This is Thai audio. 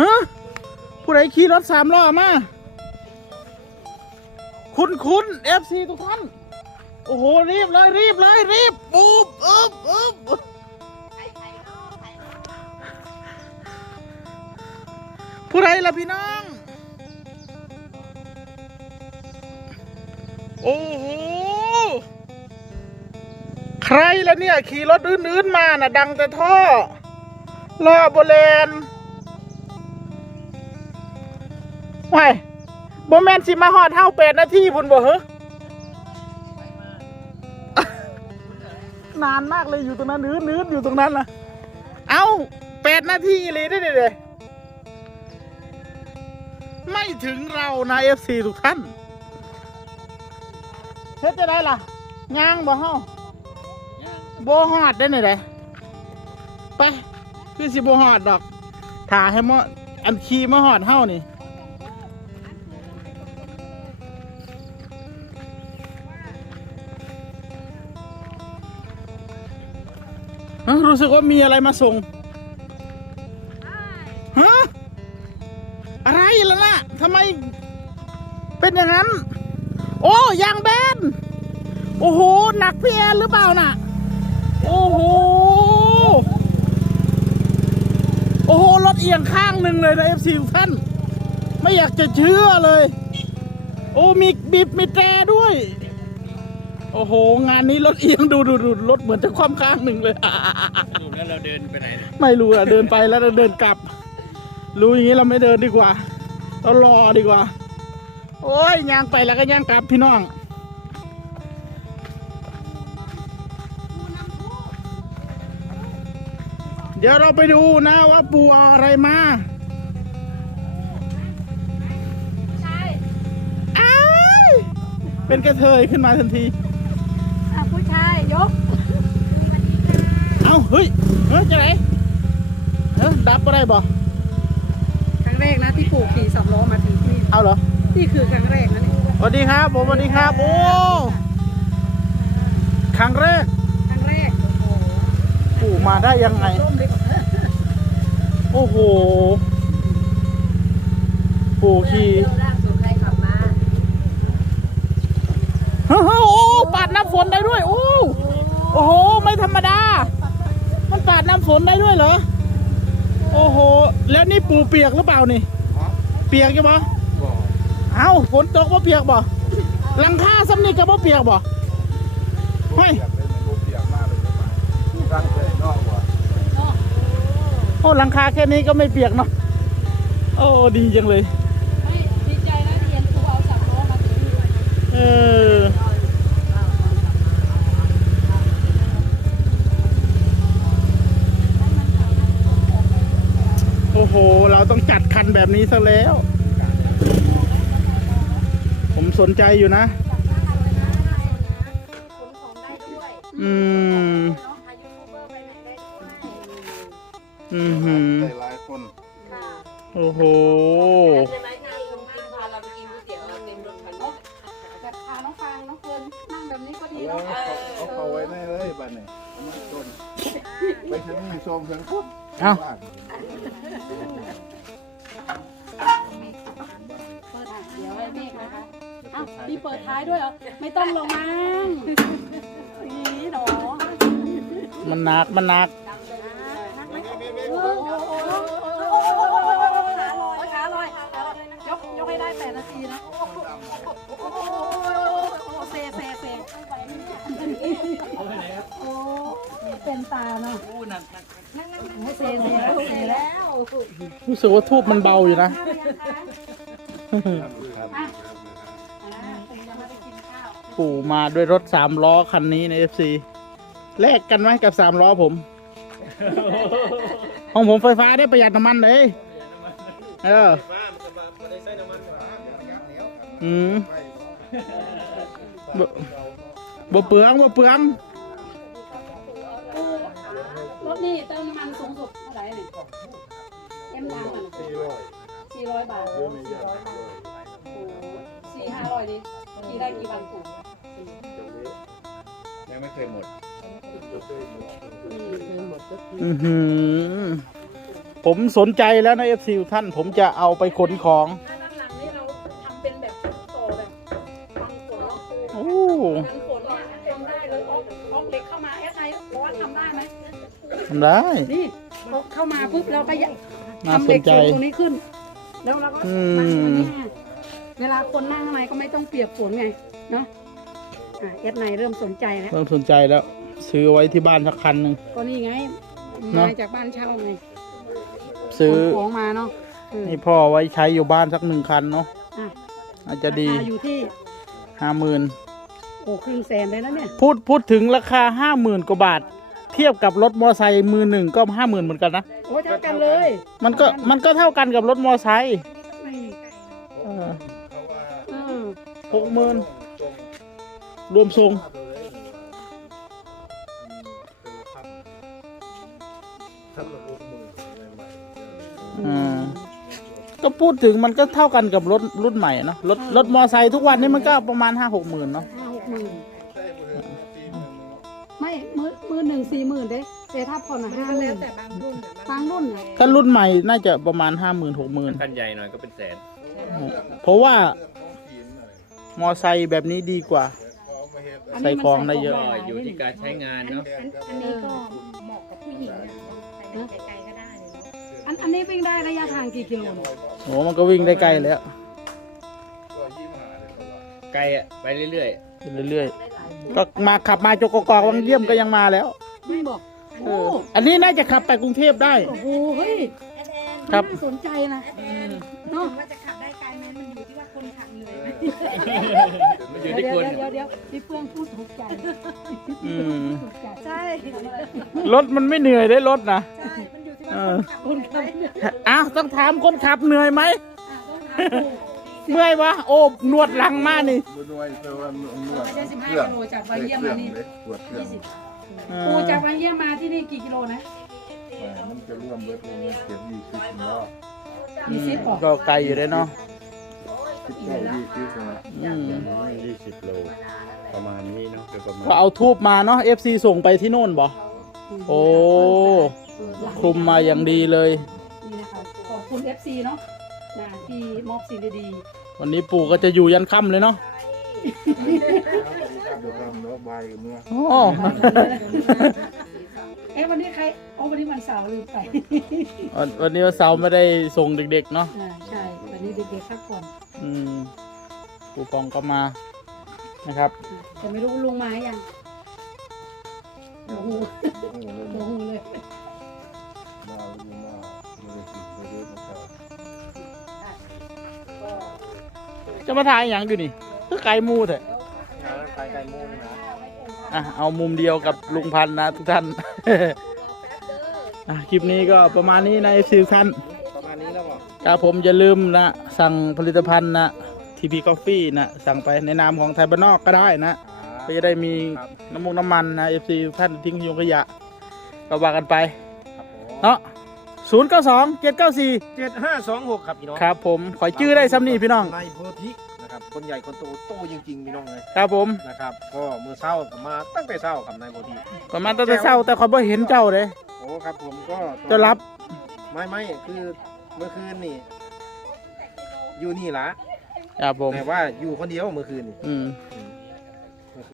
ฮะผู้ใดขี่รถสามล้อมา คุณคุณเอฟซีทุกท่าน โอ้โห รีบเลย รีบเลย รีบปุ๊บอึบอึบผู้ใดล่ะพี่น้อง โอ้โห ใครล่ะเนี่ย ขี่รถอื่นๆมาน่ะ ดังแต่ท่อล่อโบเลนว้ายบ่แมนสิมาหอดเท่าแปดนาทีพุ่นบ่เหรอนานมากเลยอยู่ตรงนั้นนื้นนื้นอยู่ตรงนั้นนะเอ้าแปดนาทีเลยได้เลยไม่ถึงเรานะเอฟซีทุกท่านเฮ็ดจะได้ล่ะย่างบ่เฮาบ่ฮอดได้ไหนเลยไป คือสิบ่ฮอดดอกถ่าให้มออันขี่มาฮอดเฮานี่ เอ้ารู้สึกว่ามีอะไรมาส่งฮะอะไรล่ะนะทำไม เป็นอย่างนั้น โอ้ยางแบนโอ้โหหนักพี่แอนหรือเปล่าน่ะ โอ้โหโอ้โหรถเอียงข้างหนึ่งเลยนะเอฟซีท่านไม่อยากจะเชื่อเลย โอ้มีบีบมีแตรด้วย โอ้โห งานนี้รถเอียงดูดูดูรถเหมือนจะคว่ำข้างหนึ่งเลยดูแล้วเราเดินไปไหนเนี่ยไม่รู้อะเดินไปแล้วเดินกลับ รู้อย่างนี้เราไม่เดินดีกว่าเรารอดีกว่า โอ้ยย่างไปแล้วก็ย่างกลับพี่น้อง เดี๋ยวเราไปดูนะว่าปูเอาอะไรมาใช่อ้ายเป็นกระเทยขึ้นมาทันทีาเฮ้ยเฮ้ยจะไหนเฮ้ยดับก็ได้บ่ครั้งแรกนะที่ปู่ขี่สองล้อมาถึงที่เอาเหรอนี่คือครั้งแรกนะเนี่ยสวัสดีครับผมสวัสดีครับ โอ้ครั้งแรกครั้งแรกปู่มาได้ยังไง ร่มเลยโอ้โหปู่ขี่ร่างสุดใครขับมาเฮ้ยโอ้ปาดน้ำฝนได้ด้วยโอ้โอ้โห ไม่ธรรมดา มันปาดน้ำฝนได้ด้วยเหรอ โอ้โห แล้วนี่ปูเปียกหรือเปล่านี่ เปียกใช่ปะเอ้าฝนตกว่าเปียกบ่หลังคาซ้ำนี่ก็บ่เปียกบ่เฮ้ยอยากเปียกเลยตั้งเลยนอกหัวโอ้หลังคาแค่นี้ก็ไม่เปียกเนาะ โอ้ดีจังเลย ไม่ดีใจนะที่เห็นปู่เอาสามล้อมาถึงนี่ เออ โอ้โห เราต้องจัดคัน แบบนี้ซะแล้ว ผมสนใจอยู่นะขนของได้ด้วยอืมเนาะพายูทูบเบอร์ไปไหนได้ด้วยอือหือ ได้หลายคนค่ะโอ้โหใช่ไหมนายลุงกินพาเราไปกินก๋วยเตี๋ยวเราเต็มรถคันนี้แบบพาน้องฟางน้องเฟิร์นนั่งแบบนี้ก็ดีแล้วเนาะเขาเขาไว้ในเลยบ้านนี่มาต้นไปถึงนี่ชมถึงปุ๊บเอ้าบ้น เดี๋ยวให้เมฆนะคะอ้าวมีเปิดท้ายด้วยเหรอ ไม่ต้องลงมั้งนี่หนอมันหนักมันหนักโอ้โหโอ้โหขาลอยขาลอยยกยกให้ได้แปดนาทีนะโอ้โหเซเซเซโอ้เป็นตาเนาะเซเซเซแล้วรู้สึกว่าทูบมันเบาอยู่นะ ปู่มาด้วยรถสามล้อคันนี้ใน FC แลกกันไหมกับสามล้อผม ของผมไฟฟ้าได้ประหยัดน้ำมันเลยเอออืมบ่บ่เปลืองบ่เปลืองรถนี่เติมน้ำมันสูงสุดเท่าไหร่เนี่ยเอ็มดังอะสี่ร้อยสี่ร้อยบาทเยอะไม่เยอะโอ้ สี่ห้าร้อยดิกี่ได้กี่วันถูกยังไม่เคยหมด อือหือ ผมสนใจแล้วนะเอฟซีท่าน ผมจะเอาไปขนของด้านหลังนี่เราทำเป็นแบบต่อแบบฟังฝนเนาะโอ้ฟังฝนเนี่ยทำได้เลยออกออกเหล็กเข้ามาเอสไอร้อนทำได้ไหมทำได้ นี่พอเข้ามาปุ๊บเราก็ยะน่าทำสเหล็นกใจสูงตรงนี้ขึ้น แล้วเราก็อืมนั่งตรงนี้ไง เวลาคนนั่งข้างในก็ไม่ต้องเปียกฝนไงเนาะอะเอสไนเริ่มสนใจแล้วเริ่มสนใจแล้ว ซื้อไว้ที่บ้านสักคันหนึ่ง ก็นี่ไงเนอะมาจากบ้านเช่าไงซื้อขนของมาเนาะเออให้พ่อไว้ใช้อยู่บ้านสักหนึ่งคันเนาะอะอาจจะดีราคาอยู่ที่ห้าหมื่นโอ้ครึ่งแสนเลยนะเนี่ยพูดพูดถึงราคาห้าหมื่นกว่าบาท เทียบกับรถมอไซค์มือหนึ่งก็ห้าหมื่นเหมือนกันนะ โอ้เท่ากันเลยมันก็มันก็เท่ากันกับรถมอไซค์ หกหมื่นตรงรวมทรงท่านละหกหมื่นใหม่อ่าก็พูดถึงมันก็เท่ากันกับรถรุ่นใหม่เนอะรถรถมอไซค์ทุกวันนี้มันก็ประมาณห้าหกหมื่นเนาะห้าหกหมื่นๆได้เบอร์สี่หมื่นไม่มือมือหนึ่งสี่หมื่นเด้แต่ถ้าผ่อนอะห้าหมื่นแต่บางรุ่นบางรุ่นอะถ้ารุ่นใหม่น่าจะประมาณห้าหมื่นหกหมื่นคันใหญ่หน่อยก็เป็นแสนเพราะว่า มอไซค์แบบนี้ดีกว่าของมาเฮ็ดใส่ของได้เยอะก็อยู่ที่การใช้งานเนาะ อันอันนี้ก็เหมาะกับผู้หญิงนะไปไหนไกลๆก็ได้เลยเนาะอันอันนี้วิ่งได้ระยะทางกี่กิโลเนี่ยโอ้มันก็วิ่งได้ไกลแล้วก็ยี่ห้าเลยเขาว่าไกลอะไปเรื่อยเรื่อยๆ ก็มาขับมาจกกอกวังเยี่ยมก็ยังมาแล้วไม่บอกเอโอ้ออันนี้น่าจะขับไปกรุงเทพได้ โอ้โหเฮ้ยแอนแอนครับ น่าสนใจนะเนาะ ขับเหนื่อยไหมๆมันอยู่เดี๋ยวที่คนเดี๋ยวเดี๋ยวพี่เฟื่องพูดถูกใจอืมถูกใจใช่รถมันไม่เหนื่อยได้รถนะใช่ มันอยู่ที่เอว่าอคนขับเหนื่อยไหมอ้าวต้องถามคนขับเหนื่อยไหมอะต้องถามปู่เมื่อยวะโอ้หนวดหลังมานี่บนวยแปลว่านวดไม่ใช่สิบเคห้ารื่องกิโลจากวังเยี่ยมมานี่ปวดเครื่องปู่จากวังเยี่ยมมาที่นี่กี่กิโลนะมันจะร่วมเบิดลงเก็บยี่สิบล้อมีซิปบอกก็ไกลอยู่ได้เนาะ สิบเก้ายี่สิบนะอืมยี่สิบโล ประมาณนี้เนาะโดยประมาณก็เอาทูบมาเนาะ FC ส่งไปที่โน่นบ่โอ้คลุมมาอย่างดีเลย นี่นะคะขอบคุณ FC เนาะนะที่มอบสิ่งดีวันนี้ปู่ก็จะอยู่ยันค่ำเลยเนาะเดี๋ยวทำเนาะใบเมื่อโอ้ ๆเอ๊ะวันนี้ใครโอ้วันนี้วันเสาร์ลืมไปวันวันนี้วันเสาร์ไม่ได้ส่งเด็กๆเนาะ อ่าใช่ วันนี้เด็กๆพักผ่อนอืมปู่ปองก็มานะครับ แต่ไม่รู้ลุงมายังโอ้โหโอ้โหโอ้โหเลยมาอยู่มาไม่ได้กินไปเยอะนะครับจะมาถ่ายอย่างอยู่นี่คือไก่มูเถอะไก่ไก่มูนนะอะเอามุมเดียวกับลุงพันธุ์นะทุกท่านอะคลิปนี้ก็ประมาณนี้นะเอฟซีท่านประมาณนี้แล้วบอก ครับผมอย่าลืมนะสั่งผลิตภัณฑ์นะทีพีกาแฟนะสั่งไปในนามของไทยบ้านนอกก็ได้นะก็จะได้มีน้ำมันน้ำมันนะเอฟซีท่านทิ้งขยงขยะก็ว่ากันไปครับผมเนาะศูนย์เก้าสองเจ็ดเก้าสี่เจ็ดห้าสองหกครับพี่น้องครับผมขอชื่อได้ซ้ำนี่พี่น้องในโพธินะครับคนใหญ่คนโตโตจริงๆพี่น้องเลยครับผมนะครับก็มือเศร้าก็มาตั้งแต่เศร้ากับนายโพธิประมาณตั้งแต่เช้าแต่ขอยบ่เห็นเจ้าเลยโอ้ครับผมก็เจ้ารับไม่ไม่คือ เมื่อคืนนี่ อยู่นี่ละครับผมแต่ว่าอยู่คนเดียวเมื่อคืนนี่อืมอืม